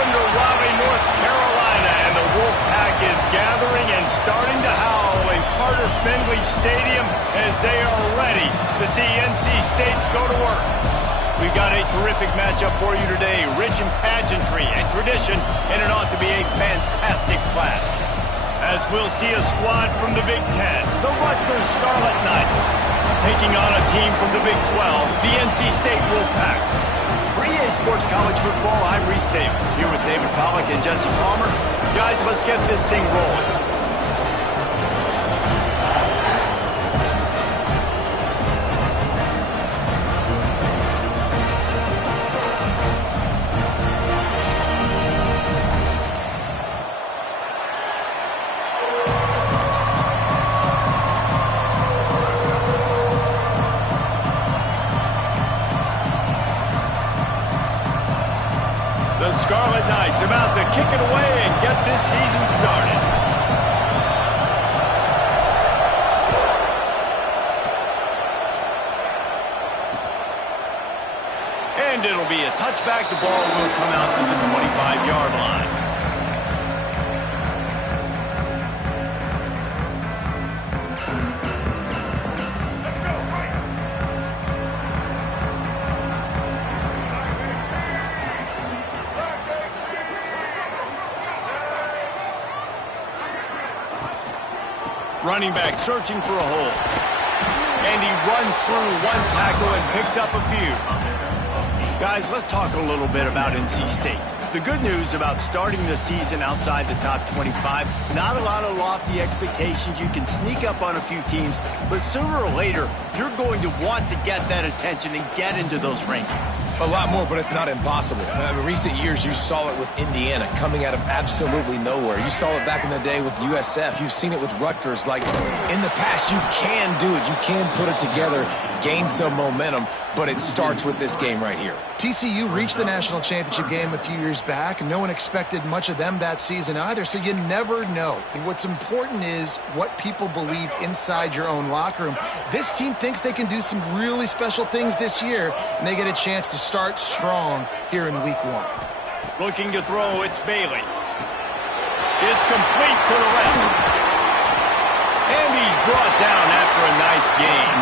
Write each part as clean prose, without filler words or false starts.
Welcome to Raleigh, North Carolina, and the Wolfpack is gathering and starting to howl in Carter Finley Stadium as they are ready to see NC State go to work. We've got a terrific matchup for you today, rich in pageantry and tradition, and it ought to be a fantastic clash. As we'll see a squad from the Big Ten, the Rutgers Scarlet Knights, taking on a team from the Big 12, the NC State Wolfpack. For EA Sports College Football, I'm Reese Davis, here with David Pollack and Jesse Palmer. Guys, let's get this thing rolling. The Scarlet Knights about to kick it away and get this season started. And it'll be a touchback. The ball will come out to the 25-yard line. Running back searching for a hole. And he runs through one tackle and picks up a few. Guys, let's talk a little bit about NC State. The good news about starting the season outside the top 25, not a lot of lofty expectations. You can sneak up on a few teams, but sooner or later, you're going to want to get that attention and get into those rankings. A lot more, but it's not impossible. In recent years, you saw it with Indiana coming out of absolutely nowhere. You saw it back in the day with USF. You've seen it with Rutgers. Like, in the past, you can do it. You can put it together, gain some momentum, but it starts with this game right here. TCU reached the national championship game a few years back, and no one expected much of them that season either, so you never know. What's important is what people believe inside your own locker room. This team thinks they can do some really special things this year, and they get a chance to start strong here in week one. Looking to throw, it's Bailey. It's complete to the left. And he's brought down after a nice gain.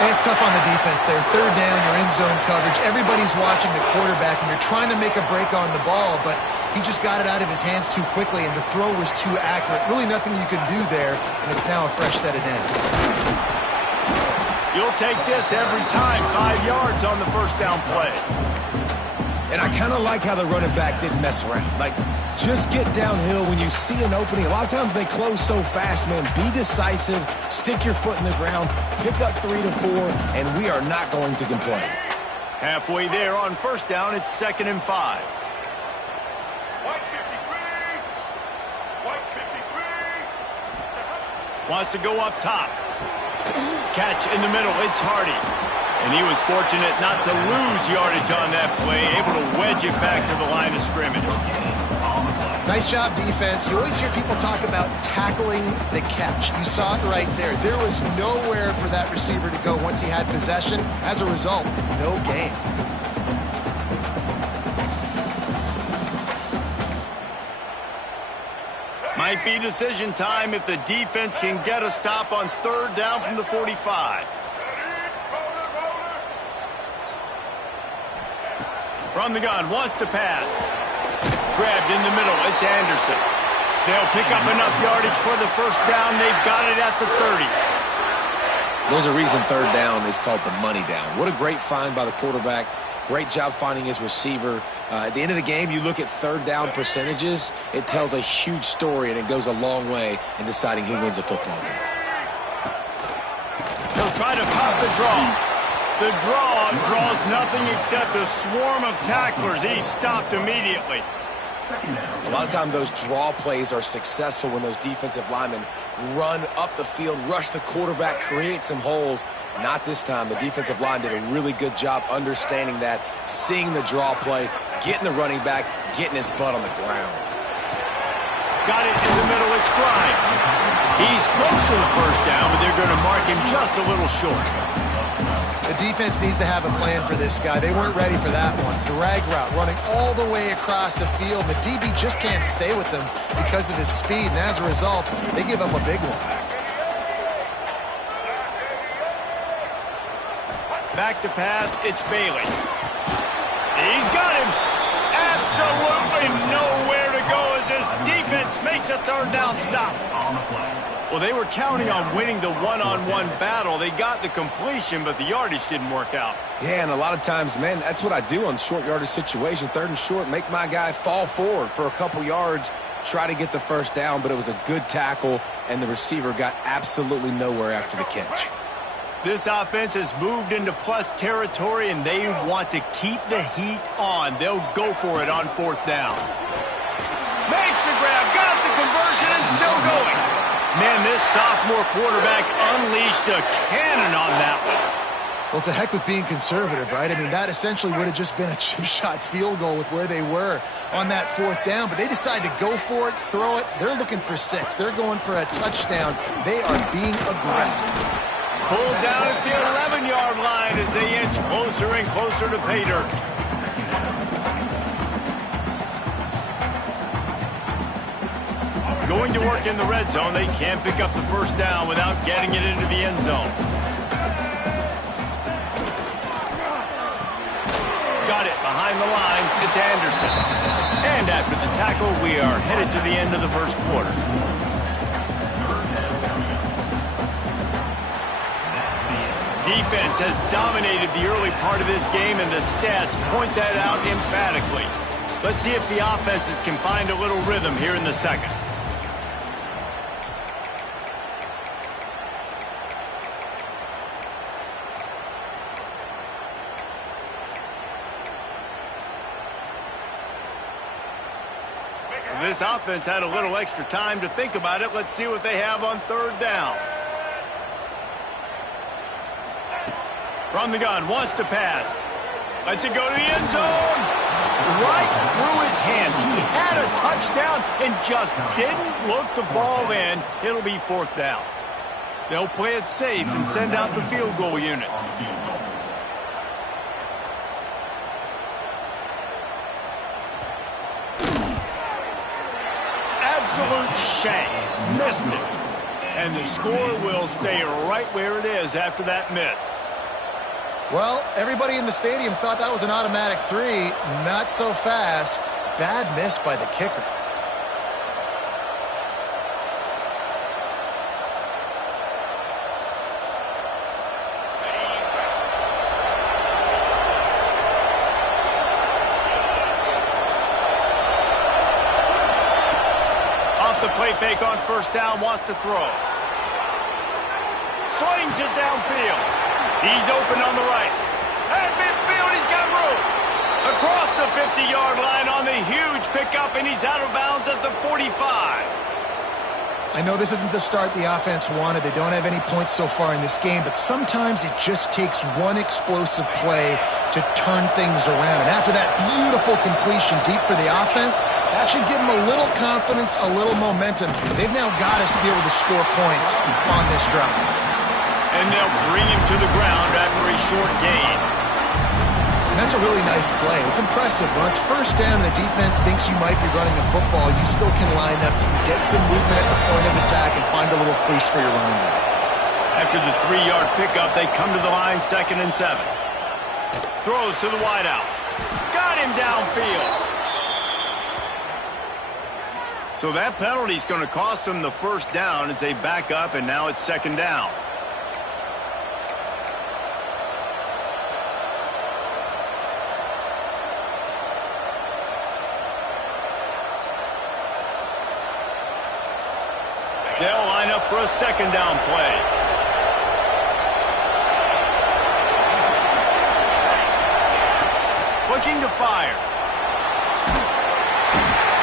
And it's tough on the defense there. Third down, you're in zone coverage. Everybody's watching the quarterback, and you're trying to make a break on the ball, but he just got it out of his hands too quickly, and the throw was too accurate. Really nothing you can do there, and it's now a fresh set of downs. You'll take this every time. 5 yards on the first down play. And I kind of like how the running back didn't mess around. Like, just get downhill when you see an opening. A lot of times they close so fast, man. Be decisive, stick your foot in the ground, pick up 3 to 4, and we are not going to complain. Halfway there on first down, it's 2nd and 5. White 53. White 53. Wants to go up top. Catch in the middle, it's Hardy. And he was fortunate not to lose yardage on that play, able to wedge it back to the line of scrimmage. Nice job, defense. You always hear people talk about tackling the catch. You saw it right there. There was nowhere for that receiver to go once he had possession. As a result, no gain. Might be decision time if the defense can get a stop on third down from the 45. From the gun, wants to pass. Grabbed in the middle, it's Anderson. They'll pick up enough yardage for the first down. They've got it at the 30. There's a reason third down is called the money down. What a great find by the quarterback. Great job finding his receiver. At the end of the game, you look at third down percentages. It tells a huge story, and it goes a long way in deciding who wins a football game. He'll try to pop the draw. The draw draws nothing except a swarm of tacklers. He's stopped immediately. A lot of times those draw plays are successful when those defensive linemen run up the field, rush the quarterback, create some holes. Not this time. The defensive line did a really good job understanding that, seeing the draw play, getting the running back, getting his butt on the ground. Got it in the middle. It's Grimes. He's close to the first down, but they're going to mark him just a little short. The defense needs to have a plan for this guy. They weren't ready for that one. Drag route running all the way across the field. The DB just can't stay with him because of his speed, and as a result, they give up a big one. Back to pass, it's Bailey. He's got him. Absolutely nowhere to go as this defense makes a third down stop. Well, they were counting on winning the one-on-one battle. They got the completion, but the yardage didn't work out. Yeah, and a lot of times, man, that's what I do on short yardage situation. Third and short, make my guy fall forward for a couple yards, try to get the first down, but it was a good tackle, and the receiver got absolutely nowhere after the catch. This offense has moved into plus territory, and they want to keep the heat on. They'll go for it on fourth down. Makes the grab, got the conversion, and still going. Man, this sophomore quarterback unleashed a cannon on that one. Well, to heck with being conservative, right? I mean, that essentially would have just been a chip shot field goal with where they were on that fourth down, but they decide to go for it, throw it. They're looking for 6. They're going for a touchdown. They are being aggressive. Pulled down at the 11-yard line as they inch closer and closer to pay dirt. Going to work in the red zone, they can't pick up the first down without getting it into the end zone. Got it behind the line. It's Anderson. And after the tackle, we are headed to the end of the first quarter. Defense has dominated the early part of this game, and the stats point that out emphatically. Let's see if the offenses can find a little rhythm here in the second. This offense had a little extra time to think about it. Let's see what they have on third down. From the gun, wants to pass. Lets it go to the end zone. Right through his hands. He had a touchdown and just didn't look the ball in. It'll be fourth down. They'll play it safe and send out the field goal unit. Absolute shame. Missed it. And the score will stay right where it is after that miss. Well, everybody in the stadium thought that was an automatic 3. Not so fast. Bad miss by the kicker. Off the play fake on first down, wants to throw. Slings it downfield. He's open on the right. At midfield, he's got room. Across the 50-yard line on the huge pickup, and he's out of bounds at the 45. I know this isn't the start the offense wanted. They don't have any points so far in this game, but sometimes it just takes one explosive play to turn things around. And after that beautiful completion deep for the offense, that should give them a little confidence, a little momentum. They've now got us to be able to score points on this drive. And they'll bring him to the ground after a short gain. And that's a really nice play. It's impressive. When it's first down, the defense thinks you might be running the football. You still can line up, get some movement at the point of attack, and find a little crease for your running back. After the 3-yard pickup, they come to the line, 2nd and 7. Throws to the wideout. Got him downfield. So that penalty is going to cost them the first down as they back up, and now it's 2nd down. They'll line up for a 2nd down play. Looking to fire.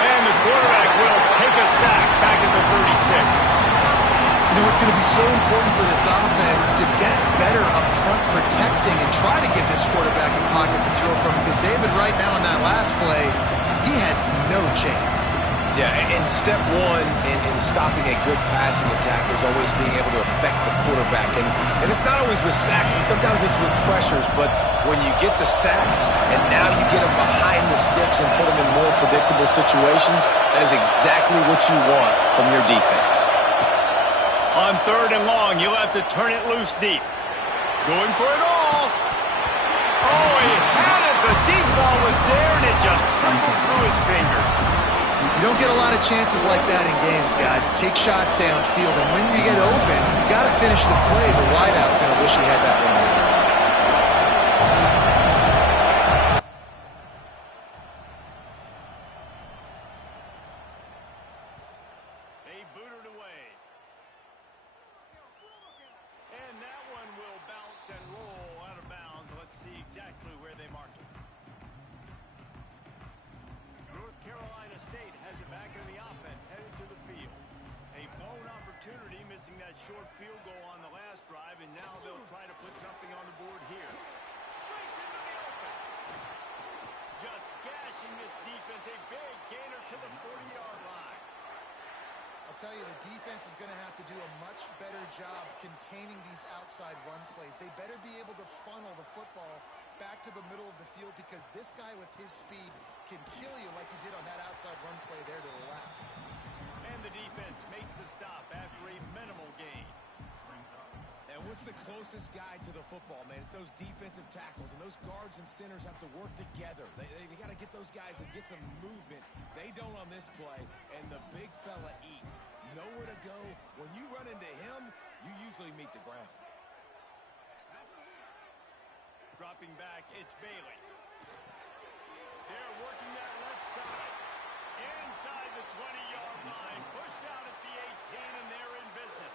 And the quarterback will take a sack back at the 36. You know, it's going to be so important for this offense to get better up front protecting and try to give this quarterback a pocket to throw from, because David, right now in that last play, he had no chance. Yeah, and step one in stopping a good passing attack is always being able to affect the quarterback. And it's not always with sacks, and sometimes it's with pressures, but when you get the sacks and now you get them behind the sticks and put them in more predictable situations, that is exactly what you want from your defense. On 3rd and long, you'll have to turn it loose deep. Going for it all. Oh, he had it. The deep ball was there, and it just trickled through his fingers. You don't get a lot of chances like that in games, guys. Take shots downfield, and when you get open, you got to finish the play. The wideout's going to wish he had that one there. They booted away. And that one will bounce and roll out of bounds. Let's see exactly where they mark it. North Carolina State has it back in the offense, headed to the field. A blown opportunity, missing that short field goal on the last drive, and now they'll try to put something on the board here. Breaks into the open. Just gashing this defense, a big gainer to the 40-yard line. I'll tell you, the defense is going to have to do a much better job containing these outside run plays. They better be able to funnel the football back to the middle of the field, because this guy with his speed can kill you like he did on that outside run play there to the left. And the defense makes the stop after a minimal gain. And what's the closest guy to the football, man? It's those defensive tackles, and those guards and centers have to work together. They got to get those guys and get some movement. They don't on this play, and the big fella eats. Nowhere to go. When you run into him, you usually meet the ground. Dropping back, it's Bailey. They're working that left side. Inside the 20-yard line. Pushed out at the 18, and they're in business.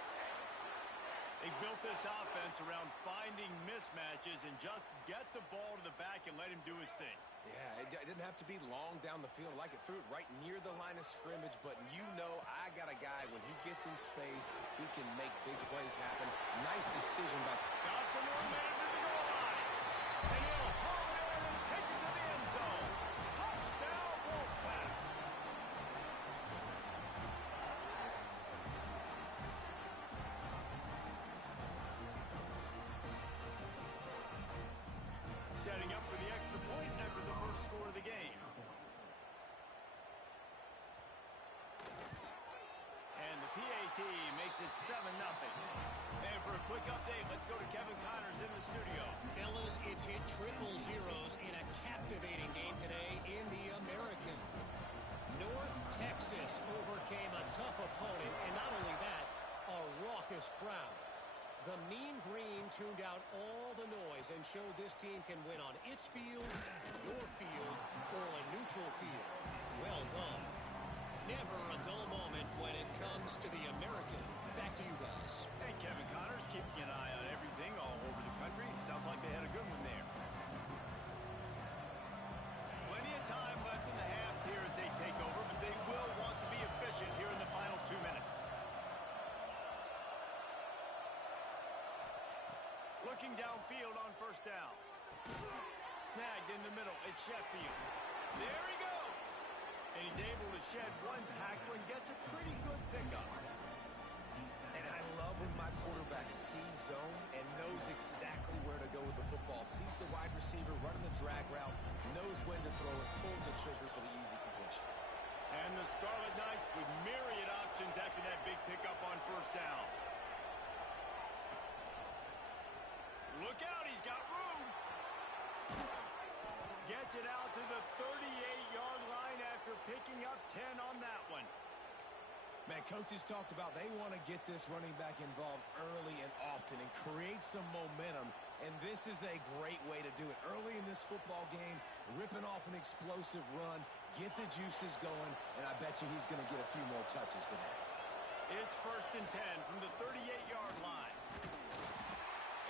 They built this offense around finding mismatches and just get the ball to the back and let him do his thing. Yeah, it didn't have to be long down the field. Like it threw it right near the line of scrimmage, but you know I got a guy, when he gets in space, he can make big plays happen. Nice decision by... Got some more men to the goal line. And he'll haul it in and take it to the end zone. Touchdown, Wolfpack. Setting up for the extra point after the first score of the game. And the PAT makes it 7-0. And for a quick update, let's go to Kevin Connors in the studio. Fellas, it's hit triple zeros in a captivating game today in the American. North Texas overcame a tough opponent, and not only that, a raucous crowd. The Mean Green tuned out all the noise and showed this team can win on its field, your field, or a neutral field. Well done. Never a dull moment when it comes to the American. Back to you guys. Hey, Kevin Connors keeping an eye on everything all over the country. Sounds like they had a good one there. Plenty of time left in the half here as they take over, but they will want to be efficient here in the final 2 minutes. Looking downfield on first down. Snagged in the middle. It's Sheffield. There he goes. And he's able to shed one tackle and gets a pretty good pickup. And I love when my quarterback sees zone and knows exactly where to go with the football. Sees the wide receiver running the drag route, knows when to throw it, pulls the trigger for the easy completion. And the Scarlet Knights with myriad options after that big pickup on first down. Look out, he's got room. Gets it out to the 38-yard line after picking up 10 on that one. Man, coaches talked about they want to get this running back involved early and often and create some momentum, and this is a great way to do it. Early in this football game, ripping off an explosive run, get the juices going, and I bet you he's going to get a few more touches today. It's 1st and 10 from the 38-yard line.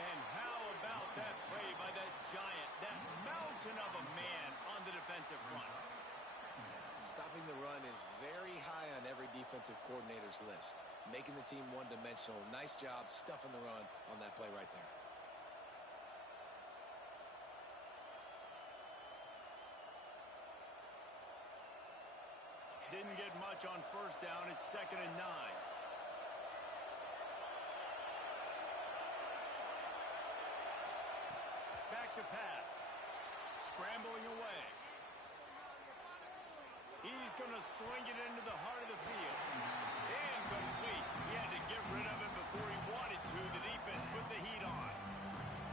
And how about that play by that giant, that mountain of a man on the defensive front? Stopping the run is very high on every defensive coordinator's list. Making the team one-dimensional. Nice job stuffing the run on that play right there. Didn't get much switch on first down. It's 2nd and 9. Back to pass. Scrambling away. He's going to sling it into the heart of the field. Incomplete. He had to get rid of it before he wanted to. The defense put the heat on.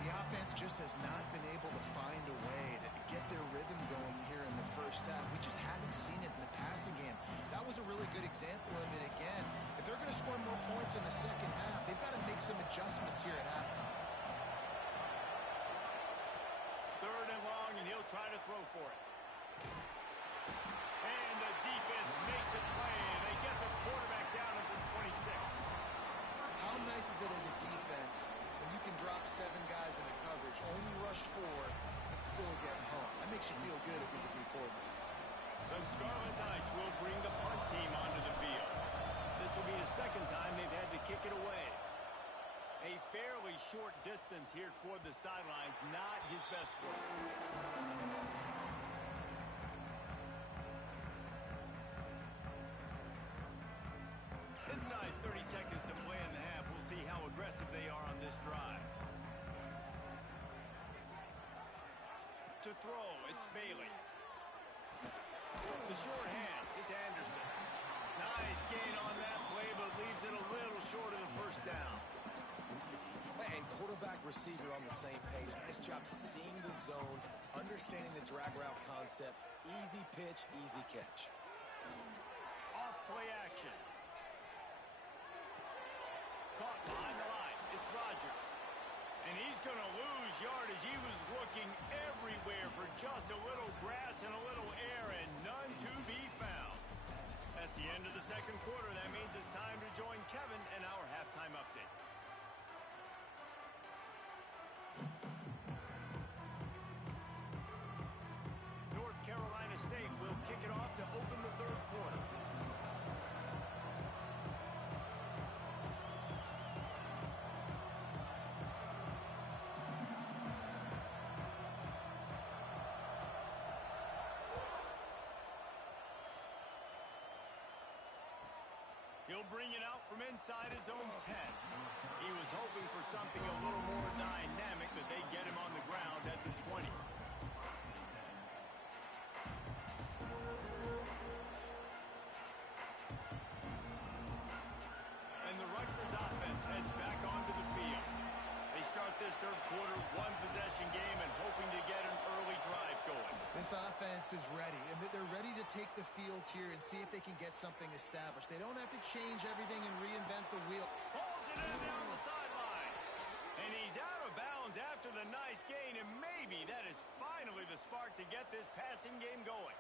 The offense just has not been able to find a way to get their rhythm going here in the first half. We just haven't seen it in the passing game. That was a really good example of it again. If they're going to score more points in the second half, they've got to make some adjustments here at halftime. 3rd and long, and he'll try to throw for it. And the defense makes a play, and they get the quarterback down at the 26. How nice is it as a defense when you can drop 7 guys in a coverage, only rush 4, and still get home? That makes you feel good if you're the D coordinator. The Scarlet Knights will bring the punt team onto the field. This will be the 2nd time they've had to kick it away. A fairly short distance here toward the sidelines, not his best work. Inside 30 seconds to play in the half. We'll see how aggressive they are on this drive. To throw, it's Bailey. The short hands, it's Anderson. Nice gain on that play, but leaves it a little short of the first down. And quarterback receiver on the same page. Nice job seeing the zone, understanding the drag route concept. Easy pitch, easy catch. Off play action. Caught behind the line. It's Rodgers. And he's going to lose yardage. He was looking everywhere for just a little grass and a little air, and none to be found. That's the end of the second quarter. That means it's time to join Kevin in our halftime update. North Carolina State will kick it off to open the 3rd quarter. He'll bring it out from inside his own 10. He was hoping for something a little more dynamic, but they get him on the ground at the 20. And the Rutgers offense heads back onto the field. They start this 3rd quarter, 1-possession game, and hoping to get an early drive going. This offense is ready, and they're ready to take the field here and see if they can get something established. They don't have to change everything and reinvent the wheel. Pulls it in down the sideline. And he's out of bounds after the nice gain, and maybe that is finally the spark to get this passing game going.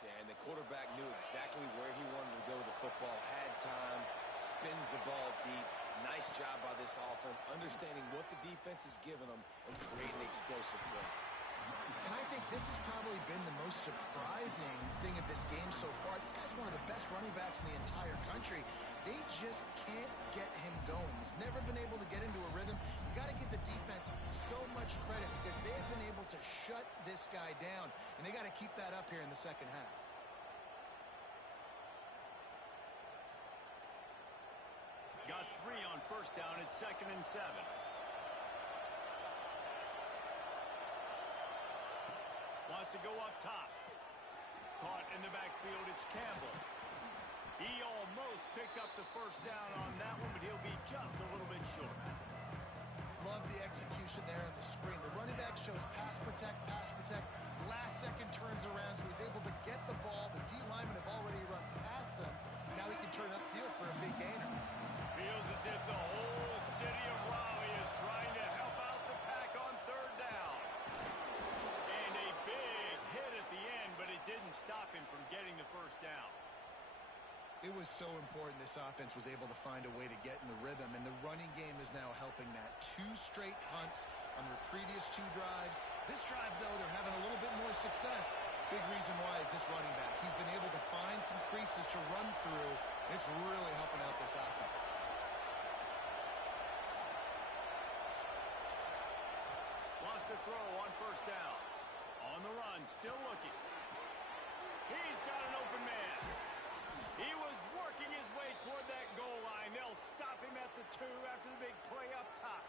Yeah, and the quarterback knew exactly where he wanted to go with the football, had time, spins the ball deep. Nice job by this offense, understanding what the defense is giving them and creating an explosive play. And I think this has probably been the most surprising thing of this game so far. This guy's one of the best running backs in the entire country. They just can't get him going. He's never been able to get into a rhythm. You got to give the defense so much credit because they have been able to shut this guy down, and they got to keep that up here in the second half. Got 3 on first down. It's 2nd and 7. Wants to go up top. Caught in the backfield. It's Campbell. He almost picked up the first down on that one, but he'll be just a little bit short. Love the execution there on the screen. The running back shows pass protect, pass protect. Last second turns around, so he's able to get the ball. The D linemen have already run past him. Now he can turn upfield for a big gainer. Feels as if the whole city of Raleigh is trying to help out the pack on 3rd down. And a big hit at the end, but it didn't stop him from getting the first down. It was so important this offense was able to find a way to get in the rhythm, and the running game is now helping that. 2 straight punts on their previous 2 drives. This drive, though, they're having a little bit more success. Big reason why is this running back. He's been able to find some creases to run through, and it's really helping out this offense. Wants to throw on first down. On the run, still looking. He's got an open man. He was working his way toward that goal line. They'll stop him at the 2 after the big play up top.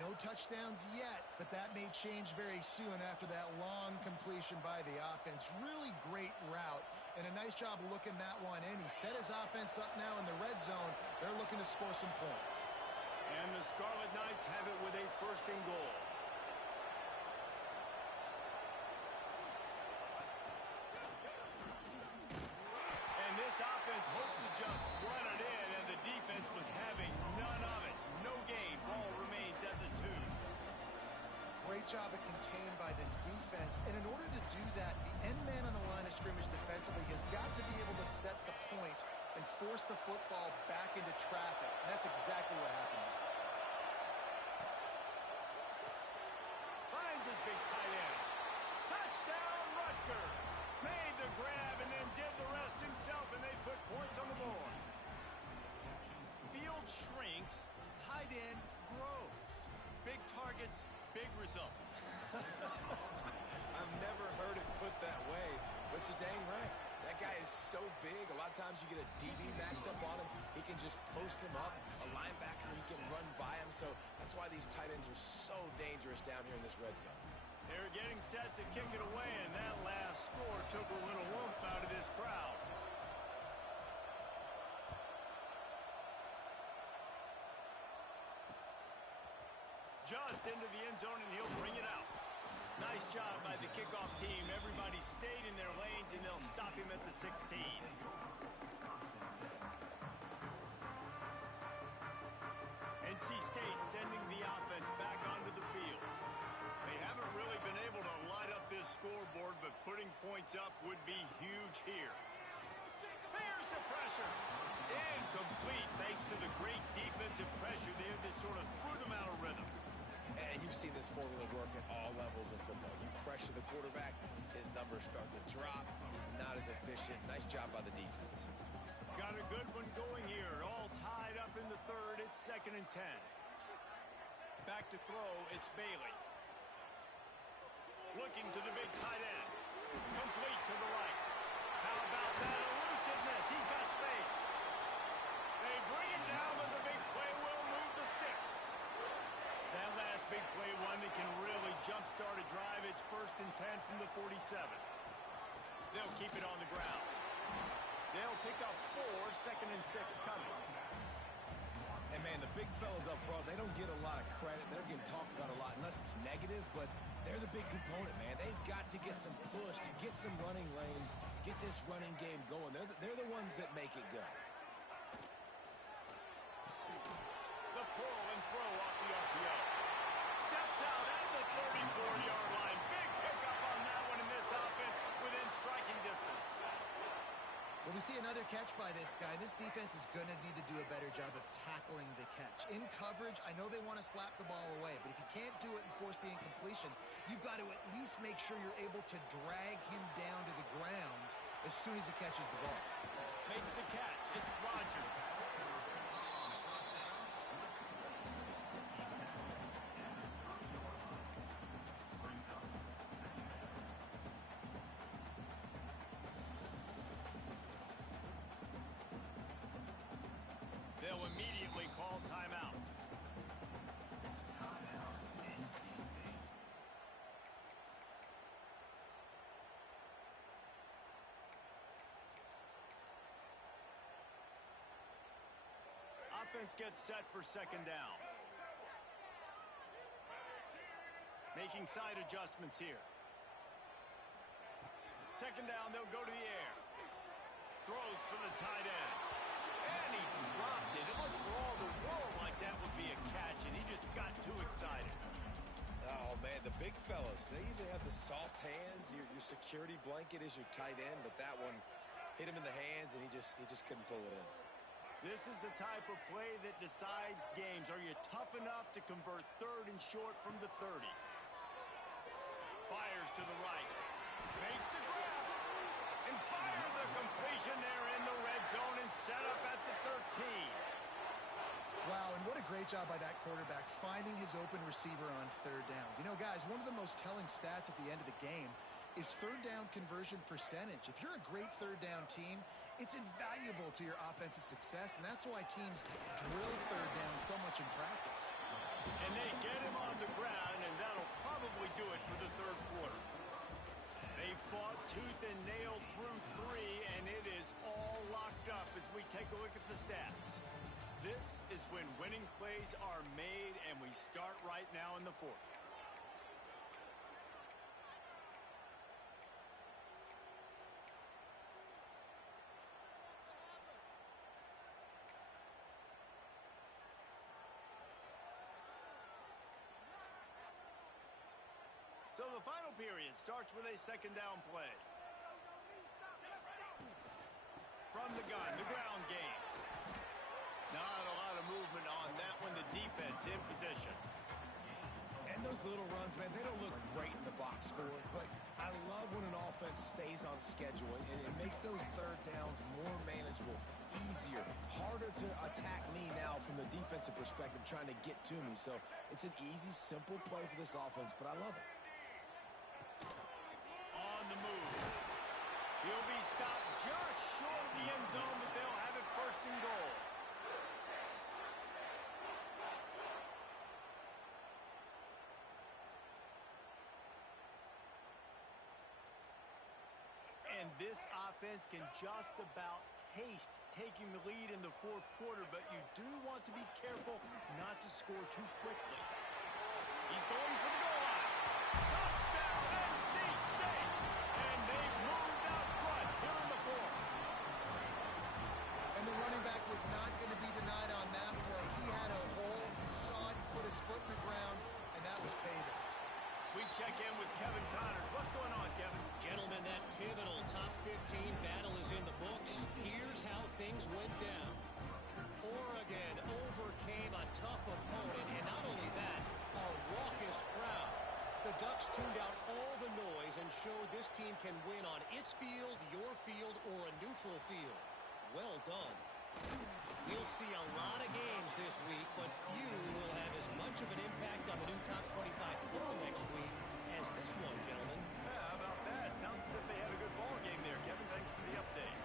No touchdowns yet, but that may change very soon after that long completion by the offense. Really great route, and a nice job of looking that one in. He set his offense up now in the red zone. They're looking to score some points. And the Scarlet Knights have it with a 1st and goal. And this offense hoped to just run it in, and the defense was having none of it. No gain. Ball remains at the 2. Great job of contained by this defense. And in order to do that, the end man on the line of scrimmage defensively has got to be able to set the point and force the football back into traffic. And that's exactly what happened. Finds his big tight end. Touchdown, Rutgers. Made the grab and then did the rest himself, and they put points on the board. Field shrinks, tight end grows. Big targets, big results. I've never heard it put that way, but you're dang right. That guy is so big. A lot of times you get a DB matched up on him. He can just post him up. A linebacker, he can run by him. So that's why these tight ends are so dangerous down here in this red zone. They're getting set to kick it away, and that last score took a little warmth out of this crowd. Just into the end zone, and he'll bring it out. Nice job by the kickoff team. Everybody stayed in their lanes, and they'll stop him at the 16. NC State sending the offense back onto the field. They haven't really been able to light up this scoreboard, but putting points up would be huge here. There's the pressure. Incomplete thanks to the great defensive pressure there that sort of threw them out of rhythm. And you've seen this formula work at all levels of football. You pressure the quarterback, his numbers start to drop. He's not as efficient. Nice job by the defense. Got a good one going here. All tied up in the 3rd. It's 2nd and 10. Back to throw. It's Bailey. Looking to the big tight end. Complete to the right. How about that elusiveness? He's got space. They bring him down, but the big play will move the sticks. That last big play, one that can really jumpstart a drive. It's 1st and 10 from the 47. They'll keep it on the ground. They'll pick up 4, 2nd and 6 coming. And, man, the big fellas up front, they don't get a lot of credit. They're getting talked about a lot, unless it's negative, but they're the big component, man. They've got to get some push, to get some running lanes, get this running game going. They're the ones that make it go. The pull and throw off the RPO. Steps out at the 34-yard line. Big pickup on that one in this offense within striking distance. Well, we see another catch by this guy. This defense is going to need to do a better job of tackling the catch. In coverage, I know they want to slap the ball away, but if you can't do it and force the incompletion, you've got to at least make sure you're able to drag him down to the ground as soon as he catches the ball. Makes the catch. It's Rodgers. They'll immediately call timeout. Offense gets set for 2nd down. Making side adjustments here. 2nd down, they'll go to the air. Throws for the tight end. And he dropped it. It looked for all the world like that would be a catch, and he just got too excited. Oh, man, the big fellas, they usually have the soft hands. Your security blanket is your tight end, but that one hit him in the hands, and he just couldn't pull it in. This is the type of play that decides games. Are you tough enough to convert 3rd and short from the 30? Fires to the right. Makes the grab. And fire the completion there in the red zone and set up at the 13. Wow, and what a great job by that quarterback finding his open receiver on 3rd down. You know, guys, one of the most telling stats at the end of the game, is third down conversion percentage. If you're a great third down team, it's invaluable to your offensive success, and that's why teams drill third down so much in practice. And they get him on the ground, and that'll probably do it for the third quarter. They fought tooth and nail through 3, and it is all locked up as we take a look at the stats. This is when winning plays are made, and we start right now in the fourth. So the final period starts with a second down play. From the gun, the ground game. Not a lot of movement on that one. The defense in position. And those little runs, man, they don't look great in the box score, but I love when an offense stays on schedule, and it makes those third downs more manageable, easier, harder to attack me now from the defensive perspective trying to get to me. So it's an easy, simple play for this offense, but I love it. On the move. He'll be stopped just short of the end zone, but they'll have it first and goal. And this offense can just about taste taking the lead in the fourth quarter, but you do want to be careful not to score too quickly. He's going for the goal line. Touchdown, NC State! And they've moved out front here in the fourth. And the running back was not going to be denied on that play. He had a hole. He saw it. He put his foot in the ground, and that was payback. We check in with Kevin Connors. What's going on, Kevin? Gentlemen, that pivotal top 15 battle is in the books. Here's how things went down. Oregon overcame a tough opponent, and not only that, a raucous crowd. The Ducks tuned out all the noise and showed this team can win on its field, your field, or a neutral field. Well done. We'll see a lot of games this week, but few will have as much of an impact on the new top 25 poll next week as this one, gentlemen. Yeah, how about that? Sounds as if they had a good ball game there, Kevin. Thanks for the update.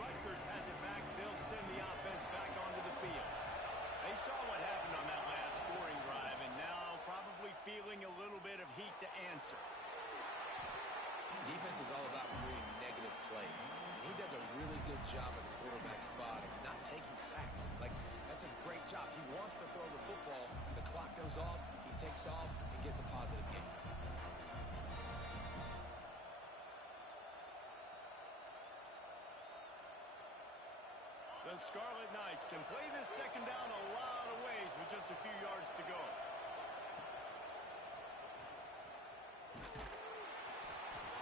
Rutgers has it back. They'll send the offense back onto the field. They saw what happened on that last scoring drive, and now probably feeling a little bit of heat to answer. Defense is all about creating negative plays. And he does a really good job at the quarterback spot of not taking sacks. Like, that's a great job. He wants to throw the football. The clock goes off. He takes off and gets a positive gain. The Scarlet Knights can play this second down a lot of ways with just a few yards to go.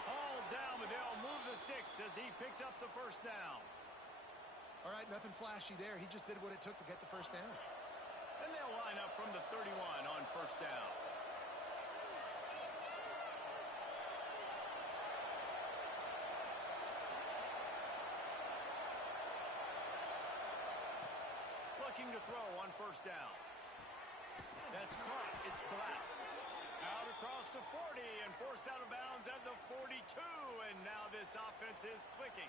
All down, but they'll move the sticks as he picks up the first down. All right, nothing flashy there. He just did what it took to get the first down. And they'll line up from the 31 on first down. Looking to throw on first down. That's caught. It's Black. Out across the 40 and forced out of bounds at the 42. And now this offense is clicking.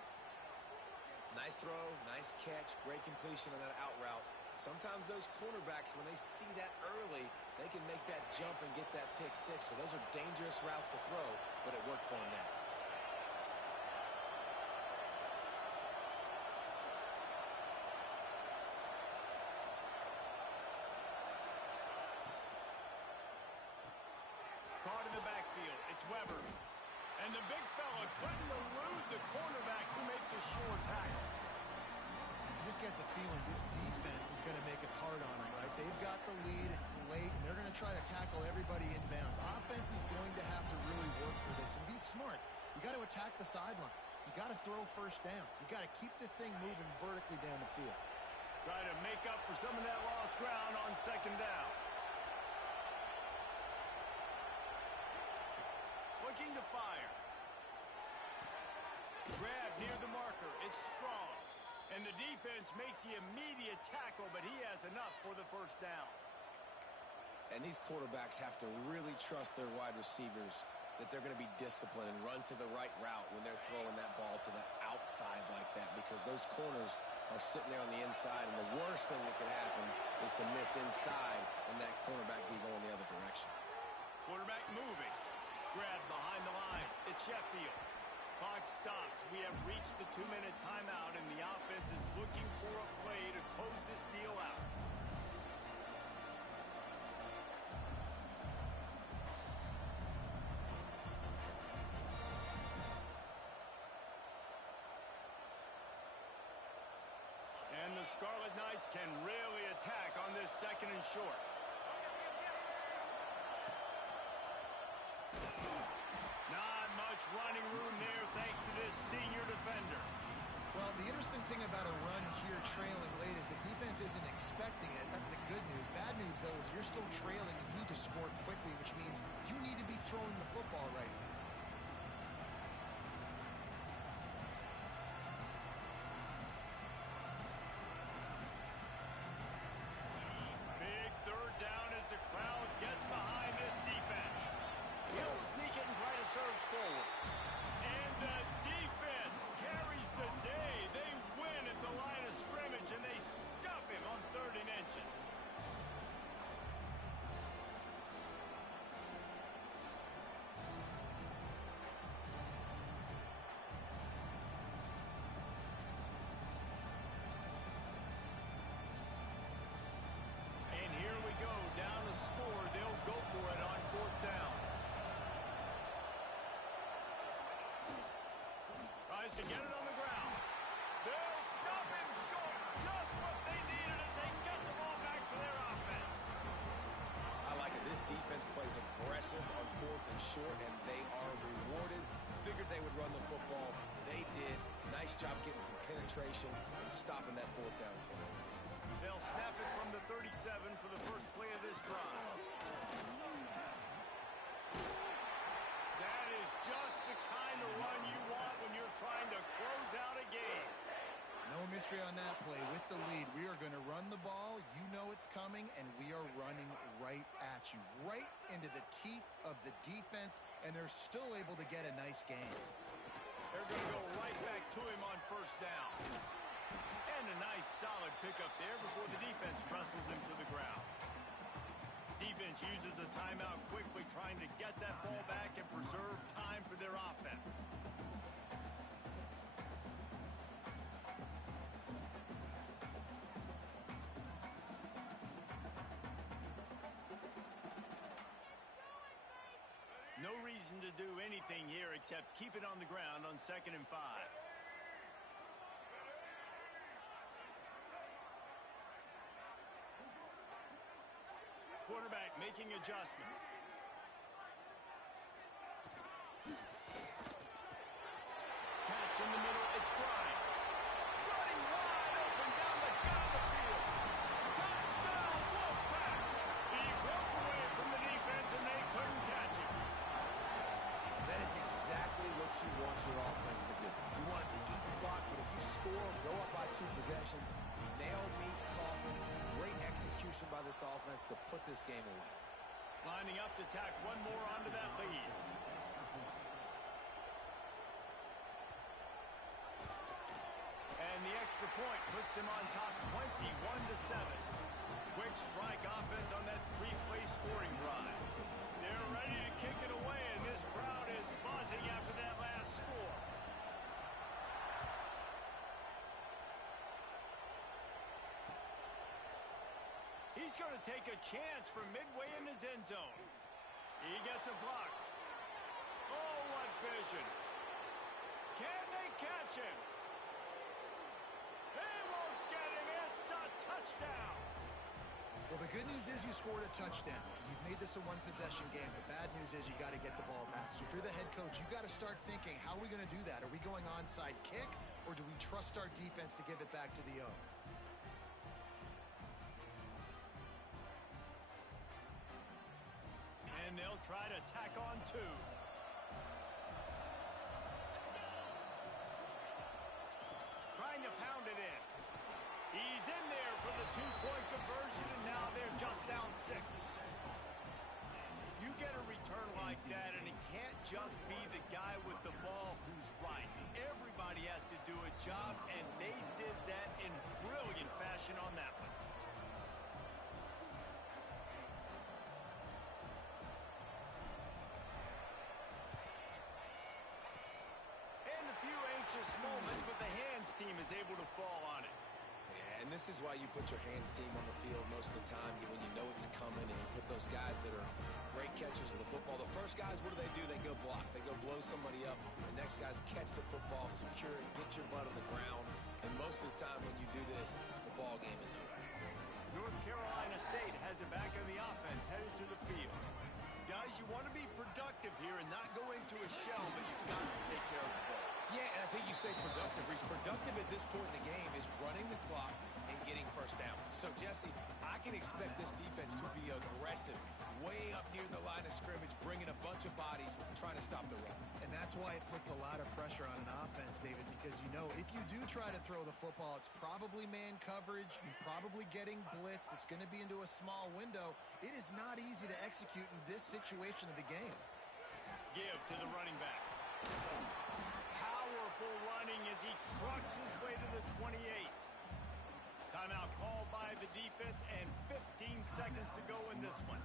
Nice throw, nice catch, great completion on that out route. Sometimes those cornerbacks, when they see that early, they can make that jump and get that pick six. So those are dangerous routes to throw, but it worked for him now. Caught in the backfield. It's Weber. And the big fella couldn't elude the cornerback who makes a sure tackle. You just get the feeling this defense is going to make it hard on them, right? They've got the lead. It's late, and they're going to try to tackle everybody inbounds. Offense is going to have to really work for this and be smart. You got to attack the sidelines. You got to throw first downs. You got to keep this thing moving vertically down the field. Try to make up for some of that lost ground on second down. Looking to fire. Grab near the marker. It's Strong. And the defense makes the immediate tackle, but he has enough for the first down. And these quarterbacks have to really trust their wide receivers that they're going to be disciplined and run to the right route when they're throwing that ball to the outside like that, because those corners are sitting there on the inside, and the worst thing that could happen is to miss inside and that cornerback be going the other direction. Quarterback moving. Grab behind the line. It's Sheffield. Clock stops. We have reached the 2-minute timeout, and the offense is looking for a play to close this deal out. And the Scarlet Knights can really attack on this 2nd and short. Not much running room there thanks to this senior defender. Well, the interesting thing about a run here trailing late is the defense isn't expecting it. That's the good news. Bad news, though, is you're still trailing. You need to score quickly, which means you need to be throwing the football right now. The crowd gets behind this defense. He'll sneak it and try to surge forward. And the defense carries the day. They win at the line of scrimmage, and they stuff him on 3rd and inches. Down to score. They'll go for it on 4th down. Tries to get it on the ground. They'll stop him short. Just what they needed as they get the ball back for their offense. I like it. This defense plays aggressive on 4th and short, and they are rewarded. Figured they would run the football. They did. Nice job getting some penetration and stopping that 4th down play. They'll snap it from the 37 for the first play of this drive. That is just the kind of run you want when you're trying to close out a game. No mystery on that play. With the lead, we are going to run the ball. You know it's coming, and we are running right at you, right into the teeth of the defense, and they're still able to get a nice gain. They're going to go right back to him on 1st down. And a nice solid pickup there before the defense wrestles him to the ground. Defense uses a timeout quickly, trying to get that ball back and preserve time for their offense. No reason to do anything here except keep it on the ground on 2nd and 5. Quarterback making adjustments. Catch in the middle, it's Grimes. Running wide open down the gut of the field. Touchdown, Wolfpack! He broke away from the defense and they couldn't catch him. That is exactly what you want your offense to do. You want it to eat clock, but if you score, go up by 2 possessions, nail meat, coffin, great execution by this offense to put this game away. Lining up to tack one more onto that lead. And the extra point puts them on top 21-7. Quick strike offense on that 3-play scoring drive. They're ready to kick it away, and this crowd is buzzing after that last score. He's going to take a chance from midway in his end zone. He gets a block. Oh, what vision. Can they catch him? They won't get him. It's a touchdown. Well, the good news is you scored a touchdown. You've made this a 1-possession game. The bad news is you got to get the ball back. So if you're the head coach, you got to start thinking, how are we going to do that? Are we going onside kick, or do we trust our defense to give it back to the O? And they'll try to tack on 2. trying to pound it in. He's in there for the two-point conversion, and now they're just down 6. You get a return like that, and it can't just be the guy with the ball who's right. Everybody has to do a job, and they did that in brilliant fashion on that one. And a few anxious moments, but the hands team is able to fall on it. Yeah, and this is why you put your hands team on the field most of the time when you know it's coming, and you put those guys that are great catchers of the football. The first guys, what do? They go block. They go blow somebody up. The next guys catch the football, secure it, get your butt on the ground. And most of the time when you do this, the ball game is over. North Carolina State has it back on the offense, headed to the field. Guys, you want to be productive here and not go into a shell, but you've got to take care of the ball. Yeah, and I think you say productive. Reece, productive at this point in the game is running the clock and getting first down. So, Jesse, I can expect this defense to be aggressive, way up near the line of scrimmage, bringing a bunch of bodies, trying to stop the run. And that's why it puts a lot of pressure on an offense, David, because you know if you do try to throw the football, it's probably man coverage, you're probably getting blitzed, it's going to be into a small window. It is not easy to execute in this situation of the game. Give to the running back. Powerful running as he trucks his way to the 28. Timeout called by the defense, and 15 seconds to go in this one.